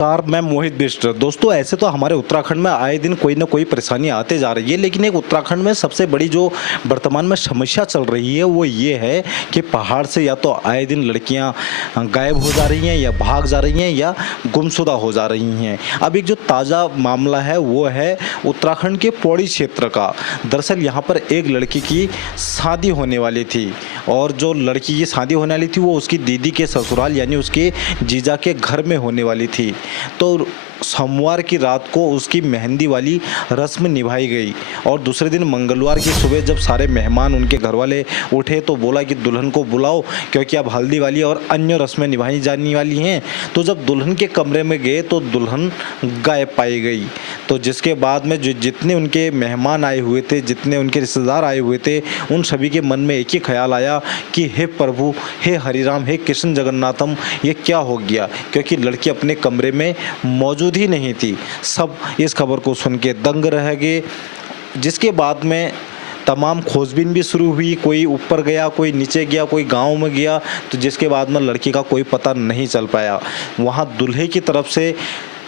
Car मैं मोहित बिष्ट। दोस्तों, ऐसे तो हमारे उत्तराखंड में आए दिन कोई ना कोई परेशानी आते जा रही है, लेकिन एक उत्तराखंड में सबसे बड़ी जो वर्तमान में समस्या चल रही है वो ये है कि पहाड़ से या तो आए दिन लड़कियां गायब हो जा रही हैं या भाग जा रही हैं या गुमशुदा हो जा रही हैं। अब एक जो ताज़ा मामला है वो है उत्तराखंड के पौड़ी क्षेत्र का। दरअसल यहाँ पर एक लड़की की शादी होने वाली थी और जो लड़की की शादी होने वाली थी वो उसकी दीदी के ससुराल यानी उसके जीजा के घर में होने वाली थी। तो सोमवार की रात को उसकी मेहंदी वाली रस्म निभाई गई और दूसरे दिन मंगलवार की सुबह जब सारे मेहमान उनके घर वाले उठे तो बोला कि दुल्हन को बुलाओ क्योंकि अब हल्दी वाली और अन्य रस्में निभाई जाने वाली हैं। तो जब दुल्हन के कमरे में गए तो दुल्हन गायब पाई गई। तो जिसके बाद में जितने उनके मेहमान आए हुए थे, जितने उनके रिश्तेदार आए हुए थे, उन सभी के मन में एक ही ख्याल आया कि हे प्रभु, हे हरिराम, हे कृष्ण जगन्नाथम, ये क्या हो गया, क्योंकि लड़की अपने कमरे में मौजूद ही नहीं थी। सब इस खबर को सुन के दंग रह गए, जिसके बाद में तमाम खोजबीन भी शुरू हुई। कोई ऊपर गया, कोई नीचे गया, कोई गांव में गया, तो जिसके बाद में लड़की का कोई पता नहीं चल पाया। वहां दूल्हे की तरफ से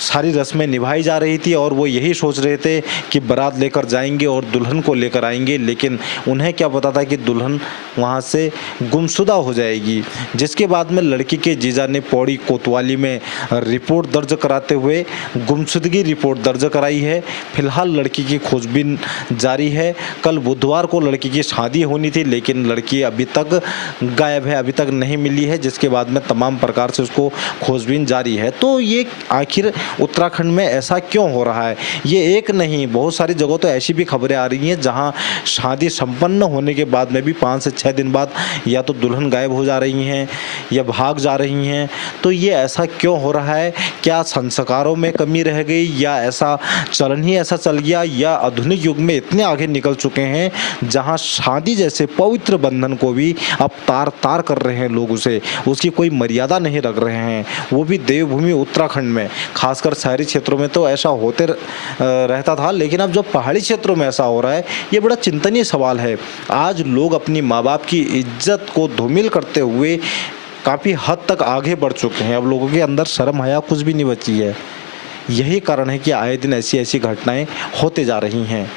सारी रस्में निभाई जा रही थी और वो यही सोच रहे थे कि बारात लेकर जाएंगे और दुल्हन को लेकर आएंगे, लेकिन उन्हें क्या पता था कि दुल्हन वहाँ से गुमशुदा हो जाएगी। जिसके बाद में लड़की के जीजा ने पौड़ी कोतवाली में रिपोर्ट दर्ज कराते हुए गुमशुदगी रिपोर्ट दर्ज कराई है। फिलहाल लड़की की खोजबीन जारी है। कल बुधवार को लड़की की शादी होनी थी, लेकिन लड़की अभी तक गायब है, अभी तक नहीं मिली है, जिसके बाद में तमाम प्रकार से उसको खोजबीन जारी है। तो ये आखिर उत्तराखंड में ऐसा क्यों हो रहा है? ये एक नहीं, बहुत सारी जगहों तो ऐसी भी खबरें आ रही हैं जहां शादी संपन्न होने के बाद में भी 5 से 6 दिन बाद या तो दुल्हन गायब हो जा रही हैं या भाग जा रही हैं। तो ये ऐसा क्यों हो रहा है? क्या संस्कारों में कमी रह गई या ऐसा चलन ही ऐसा चल गया, या आधुनिक युग में इतने आगे निकल चुके हैं जहाँ शादी जैसे पवित्र बंधन को भी अब तार तार कर रहे हैं लोग, उसे उसकी कोई मर्यादा नहीं रख रहे हैं, वो भी देवभूमि उत्तराखंड में। खासकर शहरी क्षेत्रों में तो ऐसा होते रहता था, लेकिन अब जो पहाड़ी क्षेत्रों में ऐसा हो रहा है, ये बड़ा चिंतनीय सवाल है। आज लोग अपनी माँ बाप की इज्जत को धूमिल करते हुए काफ़ी हद तक आगे बढ़ चुके हैं। अब लोगों के अंदर शर्म हया कुछ भी नहीं बची है। यही कारण है कि आए दिन ऐसी ऐसी घटनाएं होते जा रही हैं।